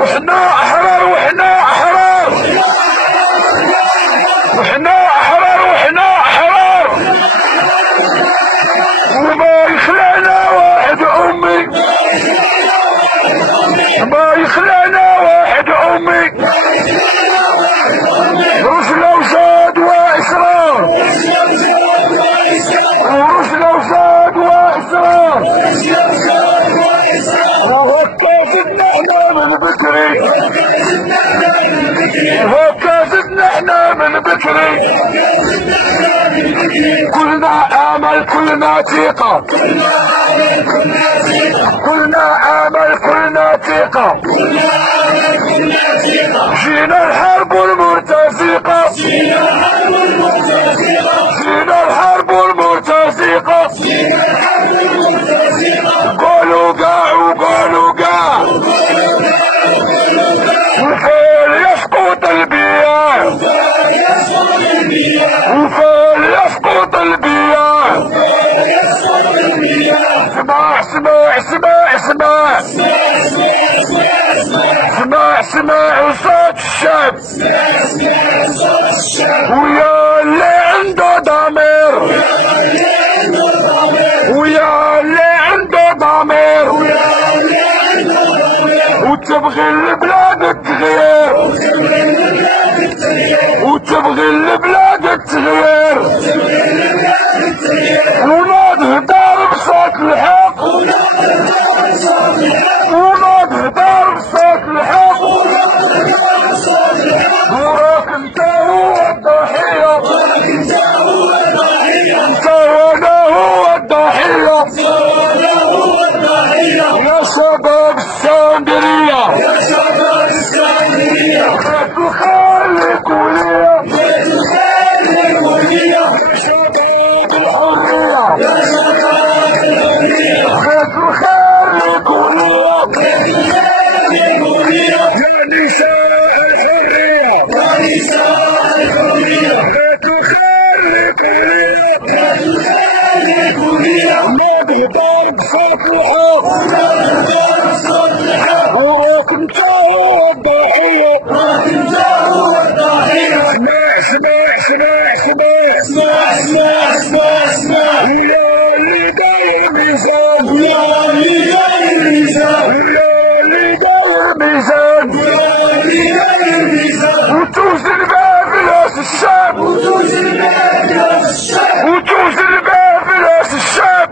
وحنا احرار وحنا احرار وحنا احرار وحنا احرار وما يخلعنا واحد امي ما يخلعنا واحد امي رسل وزاد واسرار ورسل وزاد واسرار وهكا زدنا احنا من بكري وهكا زدنا احنا من بكري كلنا امل كلنا ثقة كلنا امل كلنا ثقة جينا الحرب المرتزقة جينا الحرب المرتزقة قولوا قاع وقولوا قاع والفيل يسقط البياع والفيل يسقط البياع اسمع اسمع اسمع اسمع اسمع اسمع صوت الشعب ويا اللي عنده ضمير ويا اللي عنده ضمير وتبغي البلاد التغيير وتبغي البلاد التغيير وناض دار بصوت الحق وناض دار بصوت الحق وراك انت هو الضحية انت وانا هو الضحية يا شباب السكندرية خليكوا خليكوا ليا شباب الحرية خليكوا خليكوا ليا يا نساء الحرية خليكوا خليكوا ليا نبي ضرب صوت الحق وراك انت هو الضحية اسمع ويا اللي داير ميزان ويا اللي داير ميزان وتوزن بها فلوس الشعب وتوزن بها فلوس الشعب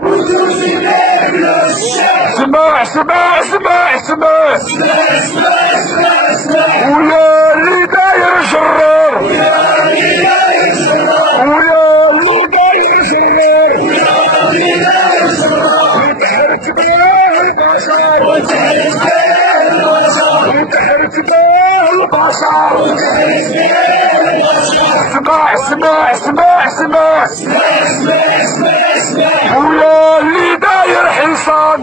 اسمع ويا اللي داير جرار ويا اللي داير جرار وتحرك بها البشر وتحرك بها البشر اسمع ويا اللي داير حصان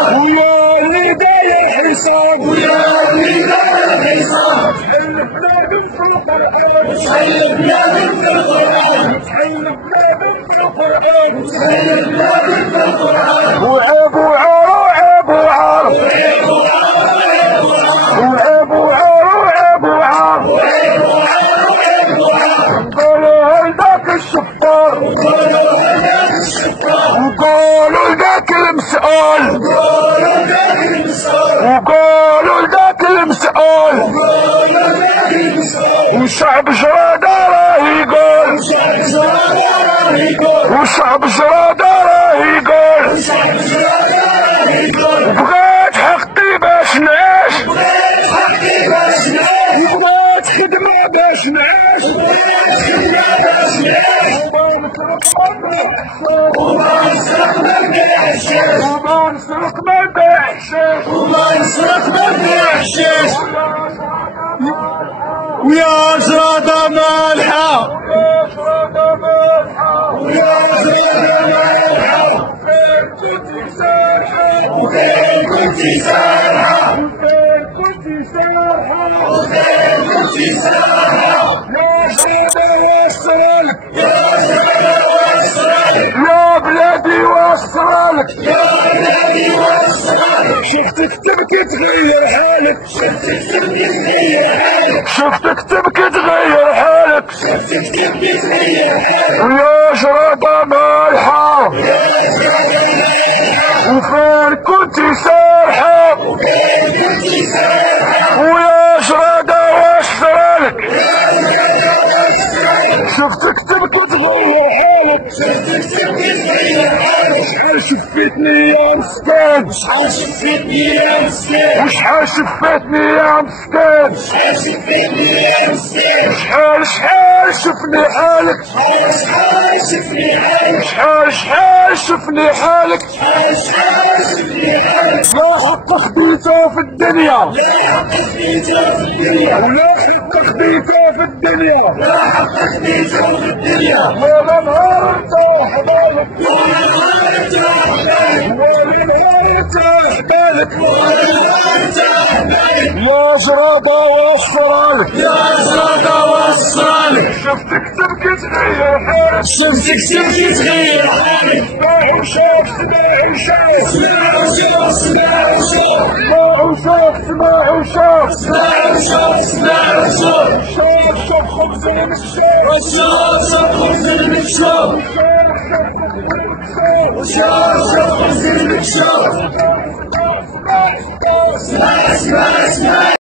ويا اللي داير حصان وعيب وعار قولوا لذاك الشفار وقولوا لذاك المسؤول وقولوا لذاك المسؤول وشعب جرادة راه يقول وشعب جرادة راه يقول بغيت حقي باش نعيش بغيت خدمة باش نعيش وما نسرق ما نبيعش ويا جرادة مالحة وفين كنتي سارحة يا بلادي واسرالك شفتك تبكي تغير حالك شفتك تبكي تغير حالك ويا شرطة مالحة وفين كنتي سارحة ويا شرطة واسرالك شفتك تبكي تغير حالك شحال شفتني يا مسكين شحال شفتني يا مسكين وشحال شفتني يا مسكين شحال شفني حالك شحال شفني حالك لا حق خديته في الدنيا لا حق خديته في الدنيا ولا نهار ارتاح بالك ولا نهار ارتاح بالك يا زرادة واسرالك شفتك تبكي تغير حالك سماع وشاف شاف خبز المكشوف